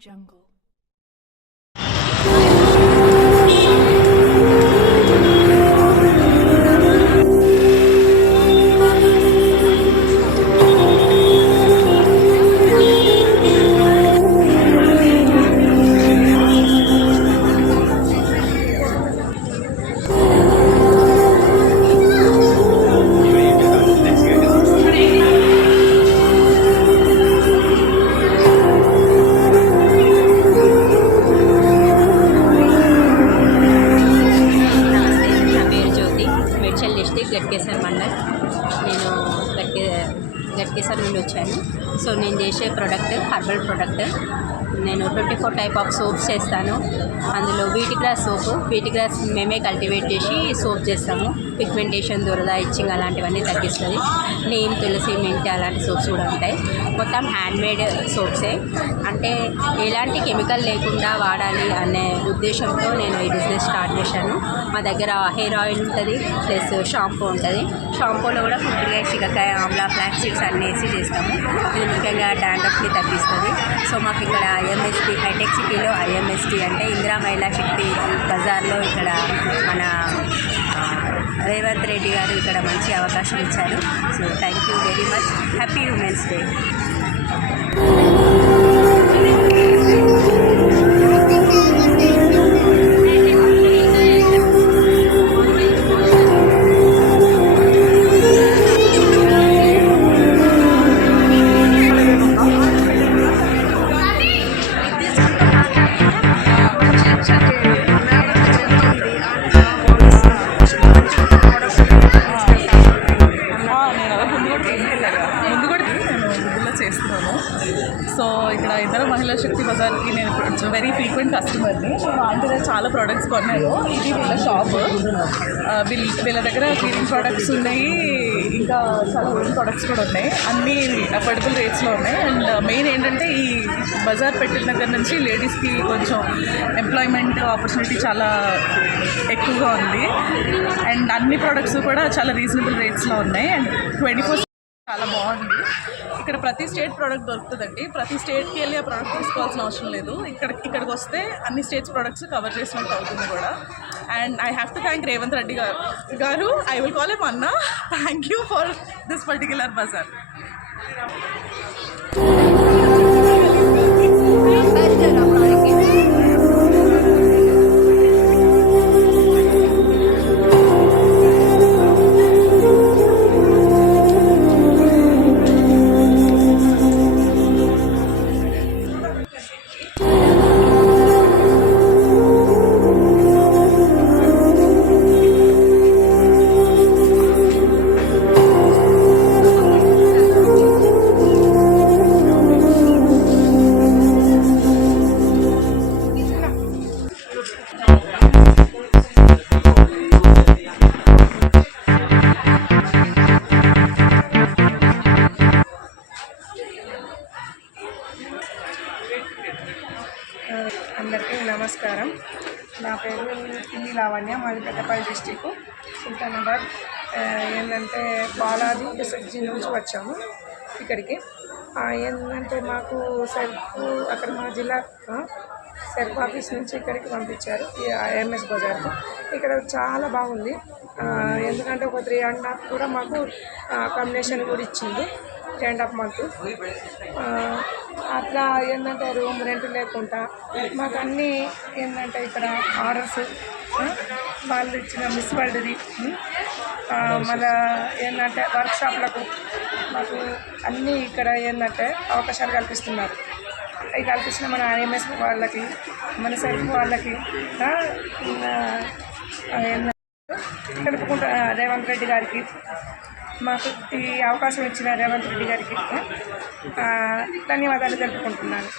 Jungle. Ghatkesar mandal. నేను గట్కేసర్ నుండి వచ్చాను. సో నేను చేసే ప్రోడక్ట్ హర్బల్ ప్రోడక్ట్. నేను 24 టైప్ ఆఫ్ సోప్స్ చేస్తాను. అందులో వీటి గ్రాస్ సోప్, వీటి గ్రాస్ మేమే కల్టివేట్ చేసి సోప్ చేస్తాము. పిగ్మెంటేషన్, దురద, ఇచ్చింగ్ అలాంటివన్నీ తగ్గిస్తుంది. నీమ్, తులసి, మెంతి అలాంటి సోప్స్ కూడా ఉంటాయి. మొత్తం హ్యాండ్మేడ్ సోప్సే, అంటే ఎలాంటి కెమికల్ లేకుండా వాడాలి అనే ఉద్దేశంతో నేను ఈ బిజినెస్ స్టార్ట్ చేశాను. మా దగ్గర హెయిర్ ఆయిల్ ఉంటుంది, ప్లస్ షాంపూ ఉంటుంది. షాంపూలో కూడా ఫుడ్గా శికాకాయ, ఆమ్లా, ఫ్లాక్స్ సీడ్స్ అన్నీ వేసి చేస్తాము. ఇది ముఖ్యంగా డాండ్రఫ్ని తగ్గిస్తుంది. సో మాకు ఇక్కడ ఐఎంఎస్టీ, హైటెక్ సిటీలో ఐఎంఎస్టీ అంటే ఇందిరా మహిళా శక్తి బజార్లో ఇక్కడ మన రేవంత్ రెడ్డి గారు ఇక్కడ మంచి అవకాశం ఇచ్చారు. So thank you very much. Happy women's day. So ఇక్కడ ఇందిరా మహిళా శక్తి బజార్కి నేను వెరీ ఫ్రీక్వెంట్ కస్టమర్ని. అంటే చాలా ప్రోడక్ట్స్ కొన్నాను. ఇది వీళ్ళ షాప్. వీళ్ళ దగ్గర క్లీనింగ్ ప్రోడక్ట్స్ ఉన్నాయి, ఇంకా చాలా హోమ్ ప్రోడక్ట్స్ కూడా ఉన్నాయి. అన్నీ అఫోర్డబుల్ రేట్స్లో ఉన్నాయి. అండ్ మెయిన్ ఏంటంటే ఈ బజార్ పెట్టిన దగ్గర నుంచి లేడీస్కి కొంచెం ఎంప్లాయ్మెంట్ ఆపర్చునిటీ చాలా ఎక్కువగా ఉంది. అండ్ అన్ని ప్రోడక్ట్స్ కూడా చాలా రీజనబుల్ రేట్స్లో ఉన్నాయి. అండ్ 24 చాలా బాగుంది. ఇక్కడ ప్రతి స్టేట్ ప్రోడక్ట్ దొరుకుతుందండి. ప్రతి స్టేట్కి వెళ్ళి ఆ ప్రోడక్ట్ తీసుకోవాల్సిన అవసరం లేదు. ఇక్కడికి వస్తే అన్ని స్టేట్స్ ప్రోడక్ట్స్ కవర్ చేసినట్టు అవుతుంది కూడా. And I have to thank Revanth Reddy గారు. ఐ విల్ కాల్ హిమ్ అన్న. Thank you for this particular బజార్. అందరికీ నమస్కారం. నా పేరు పిల్లి లావణ్య, మాది పెద్దపల్లి డిస్టిక్ సుల్తానాబాద్. ఏంటంటే బాలాది ఎస్ఎస్జి నుంచి వచ్చాము ఇక్కడికి. ఏంటంటే మాకు సెర్ఫ్ అక్కడ మా జిల్లా సెర్ఫ్ ఆఫీస్ నుంచి ఇక్కడికి పంపించారు, ఈ ఐఎంఎస్ బజార్కు. ఇక్కడ చాలా బాగుంది. ఎందుకంటే ఒక 3.5 కూడా మాకు కాంబినేషన్ కూడా ఇచ్చింది, 3.5 మంత్. అట్లా ఏంటంటే రూమ్ రెంట్ లేకుండా మాకు అన్నీ ఏంటంటే ఇక్కడ ఆర్డర్స్ వాళ్ళు ఇచ్చిన మున్సిపాలిటీది, మళ్ళా ఏంటంటే వర్క్షాప్లకు మాకు అన్నీ ఇక్కడ ఏంటంటే అవకాశాలు కల్పిస్తున్నారు. అవి కల్పించిన మన ఐఎంఎస్ వాళ్ళకి, మన సెల్ఫ్ వాళ్ళకి కలుపుకుంటా రేవంత్ రెడ్డి గారికి, మాకు ఈ అవకాశం ఇచ్చిన రేవంత్ రెడ్డి గారికి ధన్యవాదాలు తెలుపుకుంటున్నాను.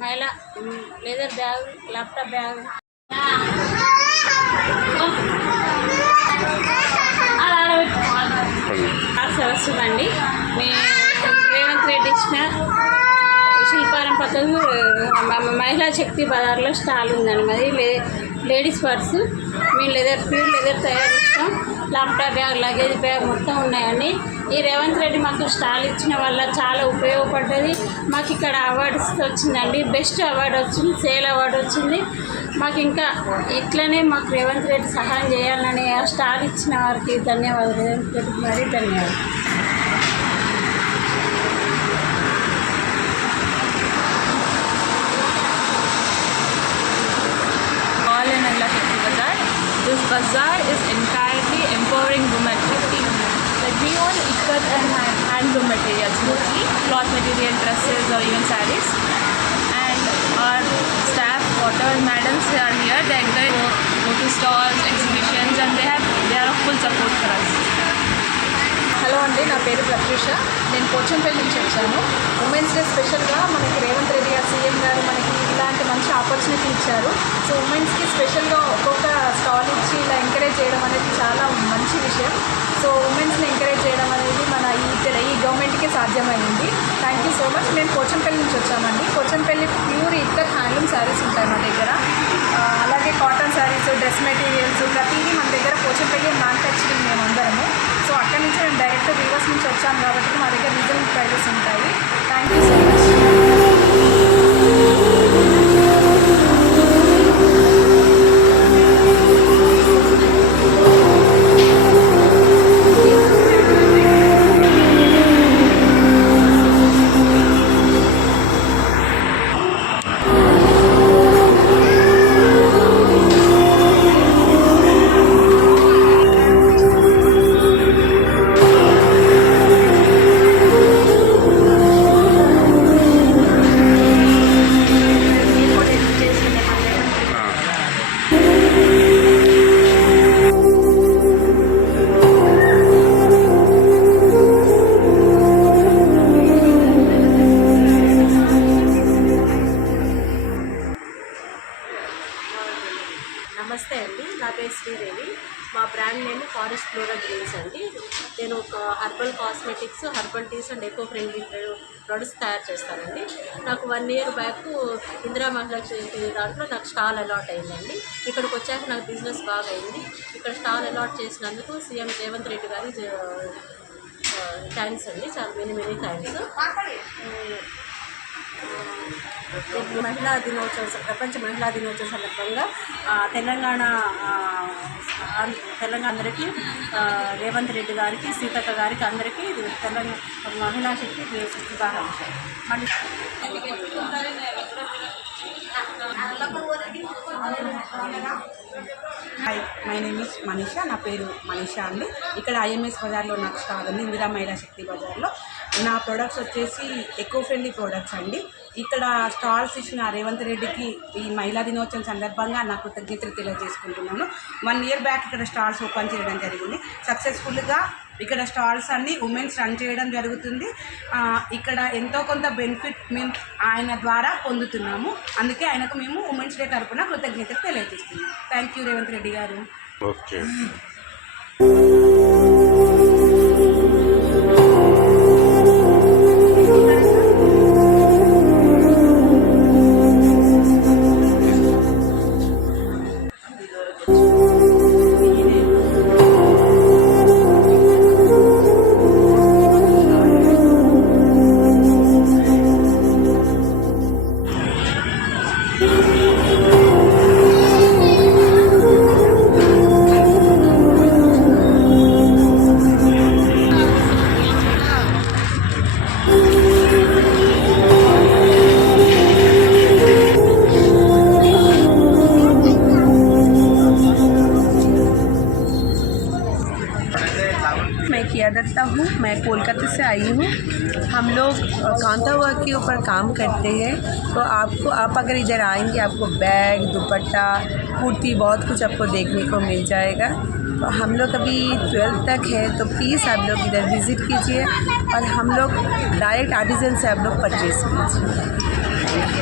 మహిళా లెదర్ బ్యాగ్, ల్యాప్టాప్ బ్యాగ్, వస్తుందండి. మీ రేవంత్ రెడ్డి ఇచ్చిన శిల్పారం పద్ధతి మహిళా శక్తి బజార్లో స్టాల్ ఉందండి. మరి లేడీస్ పర్సు మేము ప్యూర్ లెదర్ తయారు చేస్తాం. ల్యాప్టాప్ బ్యాగ్, లగేజ్ బ్యాగ్ మొత్తం ఉన్నాయండి. ఈ రేవంత్ రెడ్డి మాకు స్టాల్ ఇచ్చిన వల్ల చాలా ఉపయోగపడ్డది. మాకు ఇక్కడ అవార్డ్స్ వచ్చిందండి. బెస్ట్ అవార్డు వచ్చింది, సేల్ అవార్డు వచ్చింది. మాకు ఇంకా ఇట్లనే మాకు రేవంత్ రెడ్డి సహాయం చేయాలని ఆ స్టాల్ ఇచ్చిన వారికి ధన్యవాదాలు. రేవంత్ రెడ్డి మరీ ధన్యవాదాలు. This bazaar is entirely empowering women. Like we own ikat and handloom materials, mostly cloth material, dresses or even sarees. And our staff, whatever madams they are here, they go to stalls, exhibitions, and they are of full support for us. Hello అండి, నా పేరు ప్రత్యూష. నేను పోచంపల్లి నుంచి వచ్చాను. Women's day స్పెషల్గా మనకి రేవంత్ రెడ్డి గారు CM గారు మనకి ఇలాంటి మంచి ఆపర్చునిటీ ఇచ్చారు. సో ఉమెన్స్కి స్పెషల్గా ఒక్కొక్క స్టాల్ ఇచ్చి ఇలా ఎంకరేజ్ చేయడం అనేది చాలా మంచి విషయం. సో ఉమెన్స్ని ఎంకరేజ్ చేయడం అనేది మన ఈ గవర్నమెంట్కి సాధ్యమైంది. Thank you so much. మేము పోచంపల్లి నుంచి వచ్చామండి. పోచంపల్లి ప్యూర్ ఇక్కత్ హ్యాండ్లూమ్ శారీస్ ఉంటాయి మా దగ్గర. అలాగే కాటన్ శారీస్, డ్రెస్ మెటీరియల్స్ ప్రతిదీ మన దగ్గర పోచంపల్లి మ్యానుఫ్యాక్చరింగ్ మేము అందరము. సో అక్కడి నుంచి మేము డైరెక్ట్ వీవర్స్ నుంచి వచ్చాము కాబట్టి మా దగ్గర రీజనబుల్ ప్రైజెస్ ఉంటాయి. Thank you so much. నమస్తే అండి, నా పేరు శ్రీదేవి. మా brand name forest flora greens అండి. నేను ఒక herbal cosmetics, herbal teas and eco friendly products తయారు చేస్తానండి. నాకు 1 year బ్యాక్ ఇందిరా మహిళా దాంట్లో నాకు స్టాల్ అలాట్ అయిందండి. ఇక్కడికి వచ్చాక నాకు బిజినెస్ బాగా అయింది. ఇక్కడ స్టాల్ అలాట్ చేసినందుకు సీఎం రేవంత్ రెడ్డి గారి థ్యాంక్స్ అండి, చాలా మెనీ థ్యాంక్స్. ప్రపంచ మహిళా దినోత్సవం సందర్భంగా తెలంగాణ అందరికీ, రేవంత్ రెడ్డి గారికి, సీతక్క గారికి అందరికీ తెలంగాణ మహిళా శక్తి శుభాకాంక్షలు. మళ్ళీ hi, my name is Manisha. నా పేరు మనీషా అండి. ఇక్కడ ఐఎంఎస్ బజార్లో నాకు స్టాల్ ఉంది, ఇందిరా మహిళా శక్తి బజార్లో. నా ప్రొడక్ట్స్ వచ్చేసి ఎకో ఫ్రెండ్లీ ప్రొడక్ట్స్ అండి. ఇక్కడ స్టాల్స్ ఇచ్చిన రేవంత్ రెడ్డికి ఈ మహిళా దినోత్సవం సందర్భంగా నా కృతజ్ఞతలు తెలియజేసుకుంటున్నాను. 1 year బ్యాక్ ఇక్కడ స్టాల్స్ ఓపెన్ చేయడం జరిగింది. సక్సెస్ఫుల్గా ఇక్కడ స్టాల్స్ అన్నీ ఉమెన్స్ రన్ చేయడం జరుగుతుంది. ఇక్కడ ఎంతో కొంత బెనిఫిట్ మేము ఆయన ద్వారా పొందుతున్నాము. అందుకే ఆయనకు మేము ఉమెన్స్ డే తరఫున కృతజ్ఞతలు తెలియజేస్తున్నాం. థ్యాంక్ యూ రేవంత్ రెడ్డి గారు. ఓకే. मैं किया दत्ता हूँ, मैं कोलकाता से आई हूँ। हम लोग कांता वर्क के ऊपर काम करते हैं। तो आप अगर इधर आएंगे आपको बैग, दुपट्टा, कुर्ती बहुत कुछ आपको देखने को मिल जाएगा। तो हम लोग अभी 12 तक है, तो प्लीज़ आप लोग इधर विज़िट कीजिए और हम लोग डायरेक्ट आर्टिजन से आप लोग परचेज़ कीजिए।